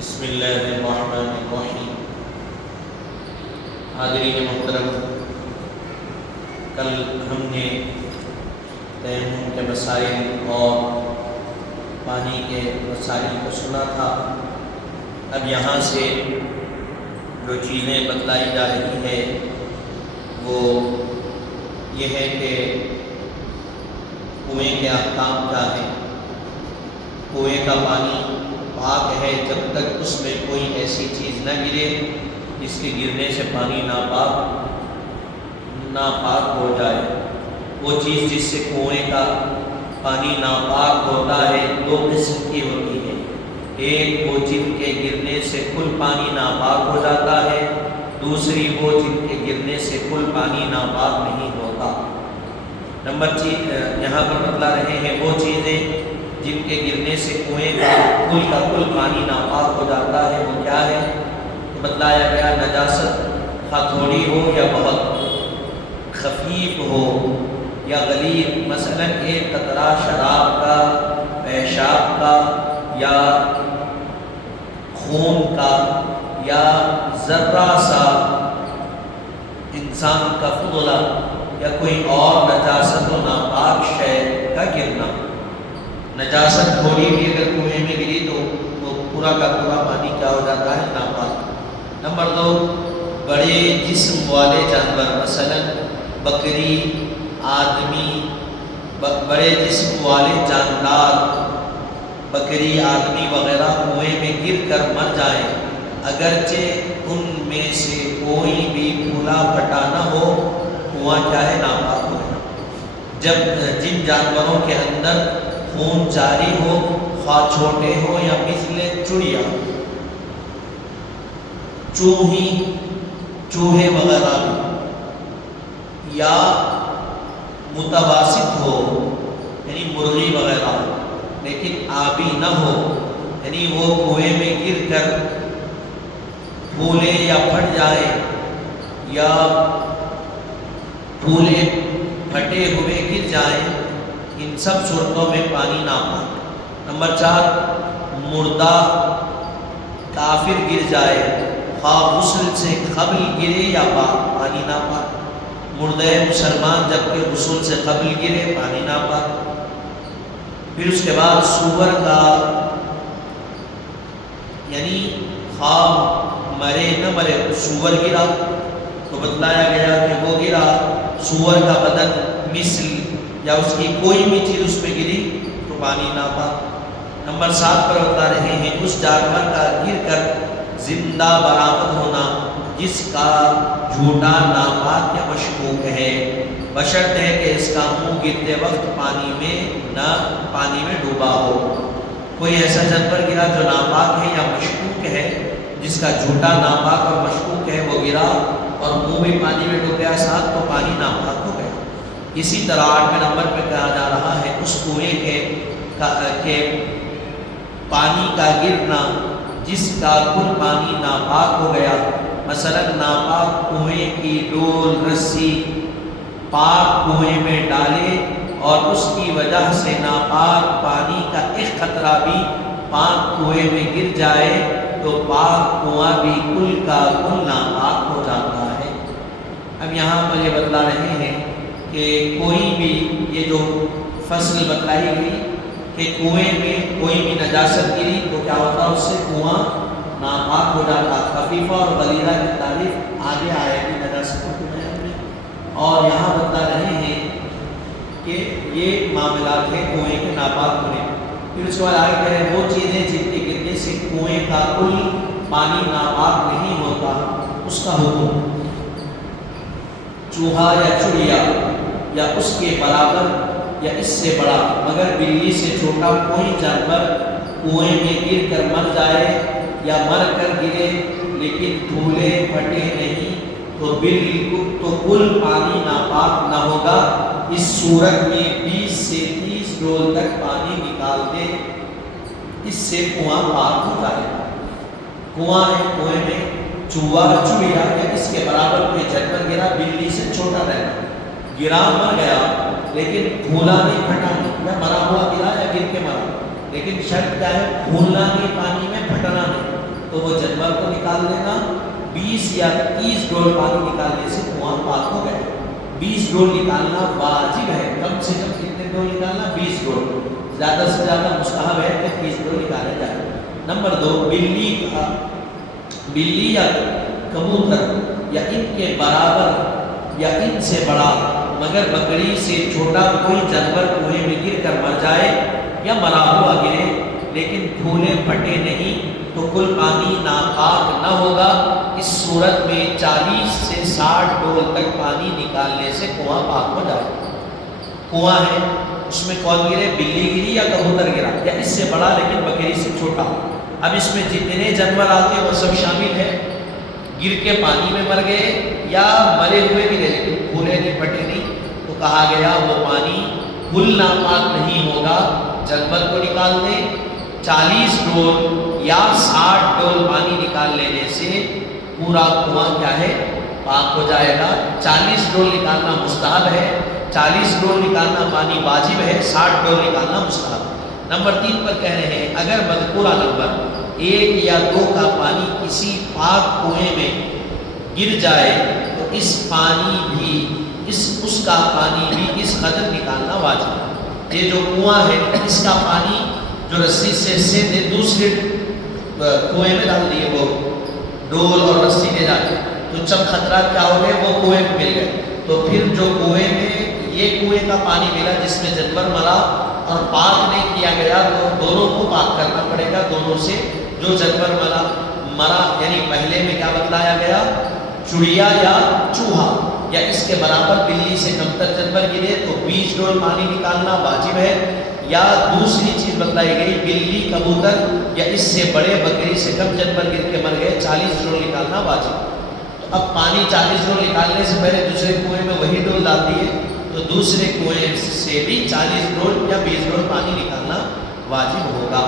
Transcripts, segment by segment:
بسم اللہ الرحمن الرحیم۔ حاضرین محترم، کل ہم نے تیمم کے مسائل اور پانی کے مسائل کو سنا تھا۔ اب یہاں سے جو چیزیں بتلائی جا رہی ہے وہ یہ ہے کہ کنویں کے احکام کیا ہے۔ کنویں کا پانی پاک ہے جب تک اس میں کوئی ایسی چیز نہ گرے جس کے گرنے سے پانی ناپاک ہو جائے۔ وہ چیز جس سے کنویں کا پانی ناپاک ہوتا ہے دو قسم کی ہوتی ہے۔ ایک وہ جن کے گرنے سے کل پانی ناپاک ہو جاتا ہے، دوسری وہ جن کے گرنے سے کل پانی ناپاک نہیں ہوتا۔ نمبر چیز یہاں پر بتلا رہے ہیں وہ چیزیں جن کے گرنے سے کنویں کا کل پانی ناپاک ہو جاتا ہے، وہ کیا ہے؟ بتلایا گیا نجاست خواہ تھوڑی ہو یا بہت، خفیف ہو یا غلیظ، مثلا ایک قطرہ شراب کا، پیشاب کا یا خون کا یا ذرہ سا انسان کا فضلہ یا کوئی اور نجاست و ناپاک شے کا گرنا۔ نجاست تھوڑی بھی اگر کنویں میں گری تو پورا کا پورا پانی کیا ہو جاتا ہے؟ ناپاک۔ نمبر دو، بڑے جسم والے جانور، مثلا بکری، آدمی، بڑے جسم والے جاندار، بکری، آدمی وغیرہ کنویں میں گر کر مر جائیں، اگرچہ ان میں سے کوئی بھی پھولا پھٹا نہ ہو، کنواں کیا ہے؟ ناپاک ہو گیا۔ جب جن جانوروں کے اندر خون جاری ہو، خواہ چھوٹے ہو یا مثل چڑیا، چوہے وغیرہ بھی، یا متواسط ہو یعنی مرغی وغیرہ، لیکن آبی نہ ہو، یعنی وہ کنویں میں گر کر پھولے یا پھٹ جائے یا پھولے پھٹے ہوئے گر جائیں، ان سب صورتوں میں پانی ناپاک۔ نمبر چار، مردہ کافر گر جائے، خواہ غسل سے قبل گرے یا بعد، پانی ناپاک۔ مردہ مسلمان جبکہ غسل سے قبل گرے، پانی ناپاک۔ پھر اس کے بعد سور کا، یعنی خواہ مرے نہ مرے، سور گرا تو بتلایا گیا کہ وہ گرا، سور کا بدن مثل یا اس کی کوئی بھی چیز اس پہ گری تو پانی ناپاک۔ نمبر 7 پر بتا رہے ہیں اس جانور کا گر کر زندہ برآمد ہونا جس کا جھوٹا ناپاک یا مشکوک ہے، بشرط ہے کہ اس کا منہ گرتے وقت پانی میں ڈوبا ہو۔ کوئی ایسا جانور گرا جو ناپاک ہے یا مشکوک ہے، جس کا جھوٹا ناپاک اور مشکوک ہے، وہ گرا اور منہ بھی پانی میں ڈوب گیا ساتھ، تو پانی ناپاک ہو گیا۔ اسی طرح 8ویں نمبر پہ کہا جا رہا ہے اس کنویں کے پانی کا گرنا جس کا کل پانی ناپاک ہو گیا، مثلا ناپاک کنویں کی ڈول رسی پاک کنویں میں ڈالے اور اس کی وجہ سے ناپاک پانی کا ایک قطرہ بھی پاک کنویں میں گر جائے تو پاک کنواں بھی کل کا کل ناپاک ہو جاتا ہے۔ اب یہاں پر یہ بتلا رہے ہیں کہ کوئی بھی یہ جو فصل بتلائی گئی کہ کنویں میں کوئی بھی نجاست گری تو کیا ہوتا، اس سے کنواں ناپاک ہو جاتا۔ خفیفہ اور غلیظہ کی تعریف آگے آئے گی نجاستوں کے بیان میں، اور یہاں بتا رہے ہیں کہ یہ معاملات ہیں کنویں کے ناپاک ہونے۔ پھر اس کے بعد آگے کہہ رہے ہیں وہ چیزیں جن کے گرنے سے کنویں کا کل پانی ناپاک نہیں ہوتا، اس کا حکم۔ چوہا یا چڑیا یا اس کے برابر یا اس سے بڑا مگر بلی سے چھوٹا کوئی جانور کنویں میں گر کر مر جائے یا مر کر گرے لیکن پھولے پھٹے نہیں تو بالکل تو کل پانی ناپاک نہ ہوگا۔ اس صورت میں 20 سے 30 ڈول تک پانی نکال دے، اس سے کنواں پاک ہو جائے گا۔ کنواں ہے، کنویں میں چوہا چڑیا یا اس کے برابر کوئی جانور گرا، بلی سے چھوٹا رہنا، گرا مر گیا لیکن پھولا نہیں پھٹا نہیں، یا مرا ہوا گرا یا گر کے مرا، لیکن شرط کیا ہے؟ پھولنا نہیں پانی میں، پھٹنا نہیں۔ تو وہ جانور کو نکال لینا، 20 یا 30 ڈول پانی نکالنے سے کنواں پاک ہو گئے۔ 20 ڈول نکالنا واجب ہے، کم سے کم کتنے ڈول نکالنا؟ 20 ڈول، زیادہ سے زیادہ مستحب ہے کہ 30 ڈول نکالے جائے۔ نمبر 2، بلی یا کبوتر یا ان کے برابر یا ان سے بڑا مگر بکری سے چھوٹا کوئی جانور کنویں میں گر کر مر جائے یا مرا ہوا گرے لیکن پھولے پھٹے نہیں تو کل پانی ناپاک نہ ہوگا۔ اس صورت میں 40 سے 60 ڈول تک پانی نکالنے سے کنواں پاک ہو جائے۔ کنواں ہے، اس میں کون گرے؟ بلی گری یا کبوتر گرا یا اس سے بڑا لیکن بکری سے چھوٹا۔ اب اس میں جتنے جانور آتے ہیں وہ سب شامل ہیں، گر کے پانی میں مر گئے یا مرے ہوئے گرے لیکن پھولے نہیں پھٹے نہیں، تو کہا گیا وہ پانی کل ناپاک نہیں ہوگا، جانور کو نکال دیں۔ 40 ڈول یا 60 ڈول پانی نکال لینے سے پورا کنواں کیا ہے؟ پاک ہو جائے گا۔ 40 ڈول نکالنا مستحب ہے، 40 ڈول نکالنا پانی واجب ہے، 60 ڈول نکالنا مستحب ہے۔ نمبر 3 پر کہہ رہے ہیں اگر مذکورہ نمبر 1 یا 2 کا پانی کسی پاک کنویں میں گر جائے تو اس کا پانی بھی اس قدر نکالنا واجب ہے۔ یہ جو کنواں ہے اس کا پانی جو رسی سے سیدھے دوسرے کنویں میں ڈال دیے، وہ ڈول اور رسی لے جاتے تو جب خطرات کیا ہو گئے وہ کنویں میں مل گئے، تو پھر جو کنویں میں یہ کنویں کا پانی ملا جس میں جانور مرا اور پاک نہیں کیا گیا تو دونوں کو پاک کرنا پڑے گا۔ دونوں سے جو جانور مرا یعنی پہلے میں کیا بتلایا گیا؟ چڑیا یا چوہا یا اس کے برابر بلی سے کمتر جانور گرے تو 20 ڈول پانی نکالنا واجب ہے، یا دوسری چیز بتلائی گئی بلی کبوتر یا اس سے بڑے بکری سے کم جانور گر کے مر گئے 40 ڈول نکالنا واجب۔ تو اب پانی 40 ڈول نکالنے سے پہلے دوسرے کنویں میں وہی ڈول ڈال دیے تو دوسرے کنویں سے بھی 40 ڈول یا 20 ڈول پانی نکالنا واجب ہوگا،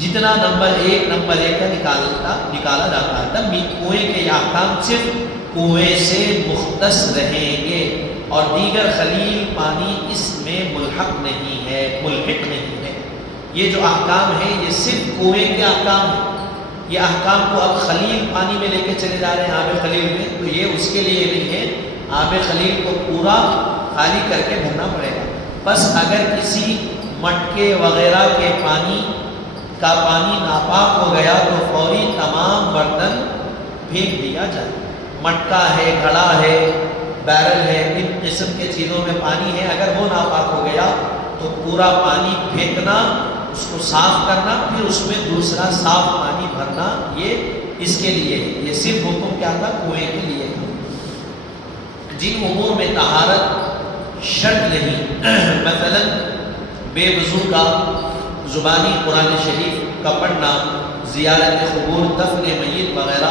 جتنا نمبر 1 کا نکالا جاتا ہے۔ تب بھی کنویں کے احکام صرف کنویں سے مختص رہیں گے اور دیگر خلیل پانی اس میں ملحق نہیں ہے۔ یہ جو احکام ہے یہ صرف کنویں کے احکام ہیں، یہ احکام کو اب خلیل پانی میں لے کے چلے جا رہے ہیں آب خلیل میں، تو یہ اس کے لیے نہیں ہے، آب خلیل کو پورا خالی کر کے بھرنا پڑے گا۔ بس اگر کسی مٹکے وغیرہ کے پانی ناپاک ہو گیا تو فوری تمام برتن پھینک دیا جائے۔ مٹکا ہے، گھڑا ہے، بیرل ہے، ان قسم کے چیزوں میں پانی ہے، اگر وہ ناپاک ہو گیا تو پورا پانی پھینکنا، اس کو صاف کرنا، پھر اس میں دوسرا صاف پانی بھرنا، یہ اس کے لیے ہے۔ یہ صرف حکم کیا تھا؟ کنویں کے لیے تھا۔ جن امور میں طہارت شرط نہیں، مثلا بے وضو کا زبانی قرآن شریف کا پڑھنا، زیارت قبور، دفن میت وغیرہ،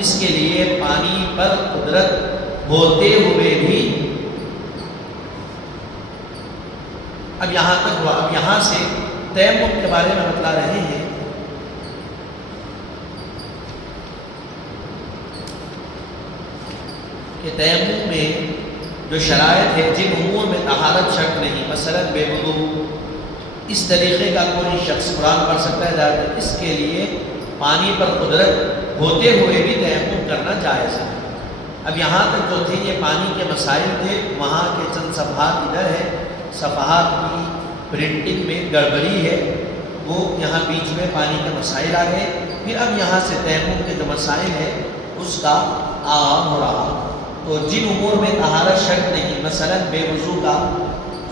اس کے لیے پانی پر قدرت ہوتے ہوئے بھی اب یہاں سے تیمم کے بارے میں بتلا رہے ہیں۔ کہ تیمم میں جو شرائط ہے، جن امور میں طہارت شرط نہیں، مثلا بے وضو، اس طریقے کا کوئی شخص قرآن پڑھ سکتا ہے زیادہ، اس کے لیے پانی پر قدرت ہوتے ہوئے بھی تیمم کرنا جائز ہے۔ اب یہاں تک جو تھے یہ پانی کے مسائل تھے، وہاں کے چند صفحات ادھر ہے، صفحات کی پرنٹنگ میں گڑبڑی ہے، وہ یہاں بیچ میں پانی کے مسائل آ گئے۔ پھر اب یہاں سے تیمم کے جو مسائل ہے اس کا آغاز ہو رہا۔ تو جن امور میں طہارت شرط نہیں، مثلا بے وضو کا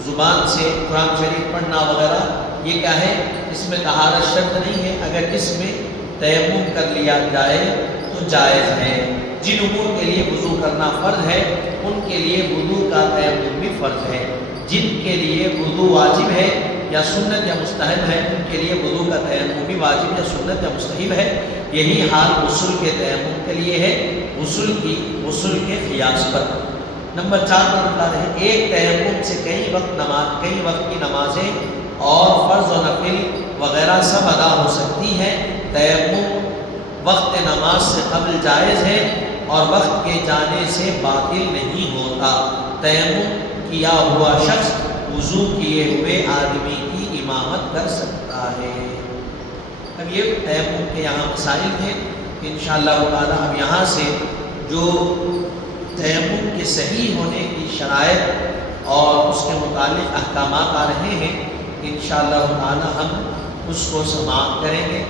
زبان سے قرآن شریف پڑھنا وغیرہ، یہ کیا ہے؟ اس میں طہارت شرط نہیں ہے، اگر اس میں تیمم کر لیا جائے تو جائز ہے۔ جن امور کے لیے وضو کرنا فرض ہے ان کے لیے وضو کا تیمم بھی فرض ہے۔ جن کے لیے وضو واجب ہے یا سنت یا مستحب ہے ان کے لیے وضو کا تیمم بھی واجب یا سنت یا مستحب ہے۔ یہی حال غسل کے تیمم کے لیے ہے، غسل کے قیاس پر۔ نمبر 4 پر بتا رہے ہیں، ایک تیمم سے کئی وقت کی نمازیں اور فرض و نفل وغیرہ سب ادا ہو سکتی ہیں۔ تیمم وقت نماز سے قبل جائز ہے اور وقت کے جانے سے باطل نہیں ہوتا۔ تیمم کیا ہوا شخص وضو کیے ہوئے آدمی کی امامت کر سکتا ہے۔ اب یہ تیمم کے یہاں مسائل تھے، انشاءاللہ تعالی اب یہاں سے جو تیمم کے صحیح ہونے کی شرائط اور اس کے متعلق احکامات آ رہے ہیں، انشاءاللہ تعالی ہم اس کو سماعت کریں گے۔